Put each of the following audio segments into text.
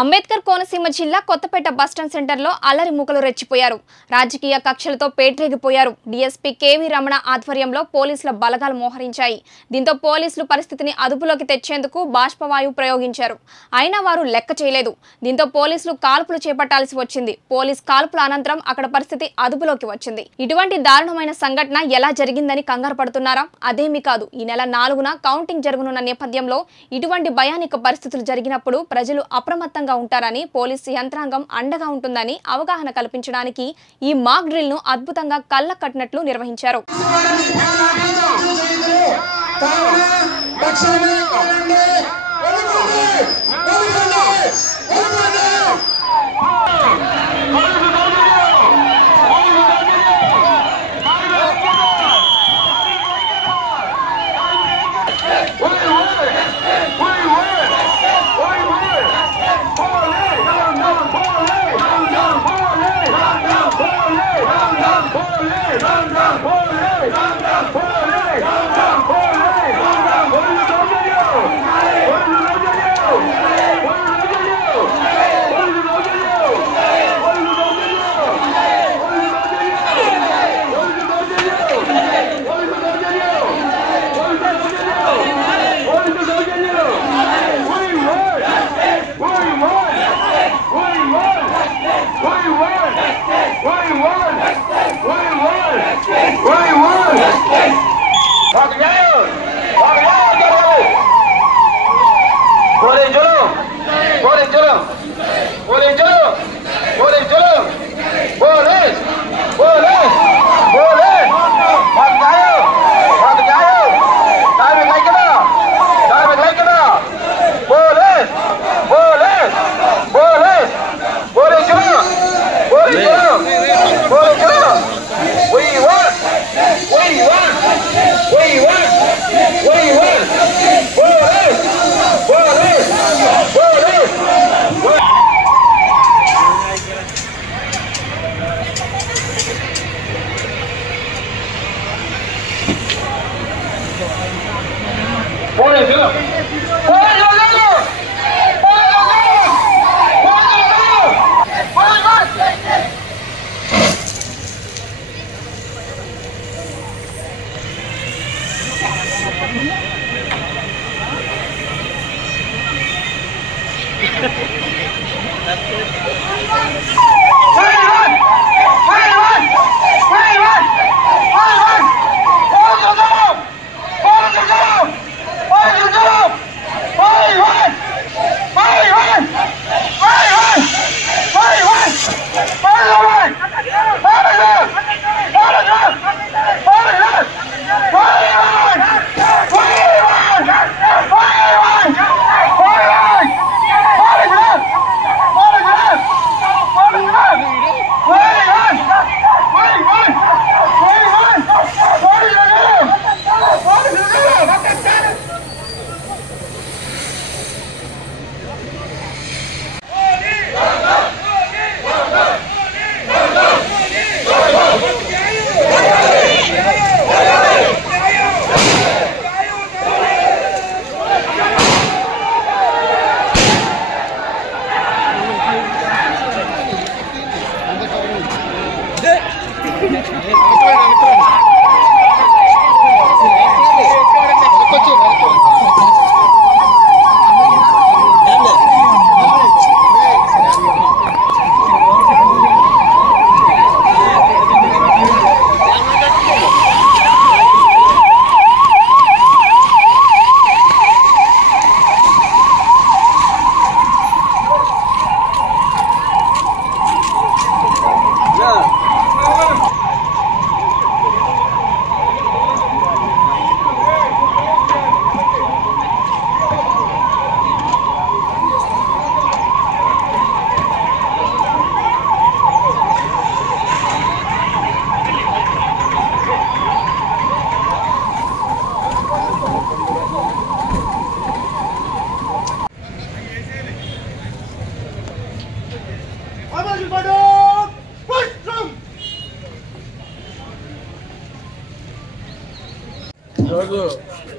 అంబేద్కర్ కోనసీమ జిల్లా కొత్తపేట బస్టాండ్ సెంటర్లో అల్లరి మూకలు రెచ్చిపోయారు. రాజకీయ కక్షలతో పేట్రేగిపోయారు. డీఎస్పీ కేవీ రమణ ఆధ్వర్యంలో పోలీసుల బలగాలు మోహరించాయి. దీంతో పోలీసులు పరిస్థితిని అదుపులోకి తెచ్చేందుకు బాష్పవాయువు ప్రయోగించారు. అయినా వారు లెక్క చేయలేదు. దీంతో పోలీసులు కాల్పులు చేపట్టాల్సి వచ్చింది. పోలీస్ కాల్పుల అనంతరం అక్కడ పరిస్థితి అదుపులోకి వచ్చింది. ఇటువంటి దారుణమైన సంఘటన ఎలా జరిగిందని కంగారు పడుతున్నారా? అదేమీ కాదు. ఈ నెల 4న కౌంటింగ్ జరగనున్న నేపథ్యంలో ఇటువంటి భయానక పరిస్థితులు జరిగినప్పుడు ప్రజలు అప్రమత్తంగా ఉంటారని, పోలీసు యంత్రాంగం అండగా ఉంటుందని అవగాహన కల్పించడానికి ఈ మాక్ డ్రిల్ ను అద్భుతంగా కళ్ళ కట్టినట్లు నిర్వహించారు.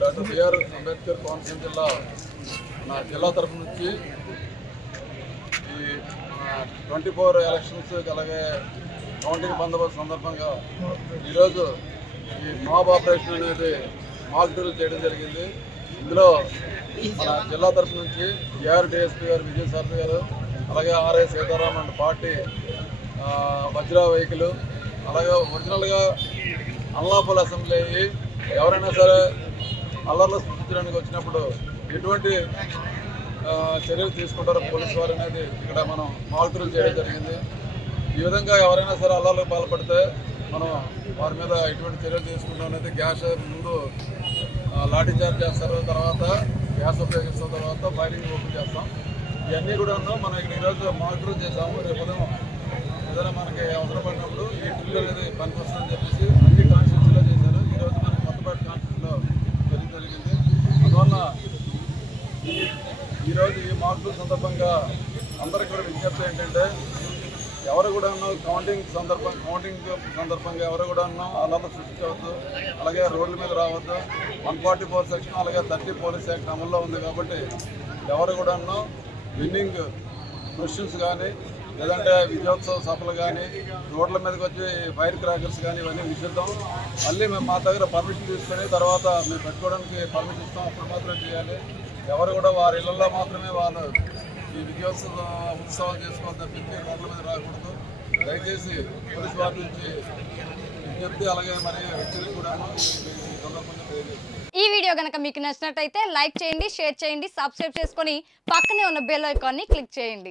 డాక్టర్ బిఆర్ అంబేద్కర్ కోనసీమ జిల్లా నా జిల్లా తరఫు నుంచి ఈ 24 ఎలక్షన్స్ అలాగే కౌంటింగ్ బందోబస్తు సందర్భంగా ఈరోజు ఈ మాబ్ ఆపరేషన్ అనేది మాక్ డ్రిల్ చేయడం జరిగింది. ఇందులో మన జిల్లా తరఫు నుంచి ఏఆర్ డిఎస్పీ గారు విజయసారథి గారు, అలాగే RI Sitaram and party Vajra vehicle, అలాగే ఒరిజినల్గా అల్లాపూల్ అసెంబ్లీ ఎవరైనా సరే అల్లర్లు సృష్టించడానికి వచ్చినప్పుడు ఎటువంటి చర్యలు తీసుకుంటారో పోలీసు వారు అనేది ఇక్కడ మనం మాక్ డ్రిల్ చేయడం జరిగింది. ఈ విధంగా ఎవరైనా సరే అల్లర్లకు పాల్పడితే మనం వారి మీద ఎటువంటి చర్యలు తీసుకుంటాం అనేది గ్యాస్ ముందు లాఠీ చార్జ్ చేస్తారు, తర్వాత గ్యాస్ ఉపయోగిస్తాం, తర్వాత ఫైరింగ్ ఓపెన్ చేస్తాం. ఇవన్నీ కూడా మనం ఇక్కడ ఈరోజు మాక్ డ్రిల్ చేసాము. రేపు ఉదయం ఏదైనా మనకి అవసరపడినప్పుడు ఈ డ్రిల్ అనేది పనికొస్తుందని చెప్పేసి అన్ని కాన్స్టిట్యూన్సీలో చేశారు. ఈరోజు మనకి కొత్తపేట కాన్స్టిట్యూన్సీలో జరిగింది. అందువల్ల ఈరోజు ఈ మాక్ డ్రిల్ సందర్భంగా అందరికీ కూడా విజ్ఞప్తి ఏంటంటే ఎవరు కూడా కౌంటింగ్ సందర్భంగా ఎవరు కూడా అల్లర్లు సృష్టించవద్దు, అలాగే రోడ్ల మీద రావద్దు. 144 సెక్షన్ అలాగే 30 పోలీస్ యాక్ట్ అమల్లో ఉంది కాబట్టి ఎవరు కూడా విన్నింగ్ క్వశ్చన్స్ కానీ లేదంటే విజయోత్సవ సభలు కానీ రోడ్ల మీదకి వచ్చి ఫైర్ క్రాకర్స్ కానీ ఇవన్నీ నిషిద్ధం. మళ్ళీ మేము మా దగ్గర పర్మిషన్ తీసుకొని తర్వాత మేము పెట్టుకోవడానికి పర్మిషన్ ఇస్తాం, అప్పుడు మాత్రమే చేయాలి. ఎవరు కూడా వారి ఇళ్లలో మాత్రమే వాళ్ళు ఈ విజయోత్సవ ఉత్సవాలు చేసుకోవాలి తప్పించి రోడ్ల మీద రాకూడదు. దయచేసి పోలీసు వారి నుంచి విజ్ఞప్తి అలాగే మరి హెచ్చరిక కూడా ఈ వీడియో గనక మీకు నచ్చినట్టయితే లైక్ చేయండి, షేర్ చేయండి, సబ్స్క్రైబ్ చేసుకొని పక్కనే ఉన్న బెల్ ఐకాన్ని క్లిక్ చేయండి.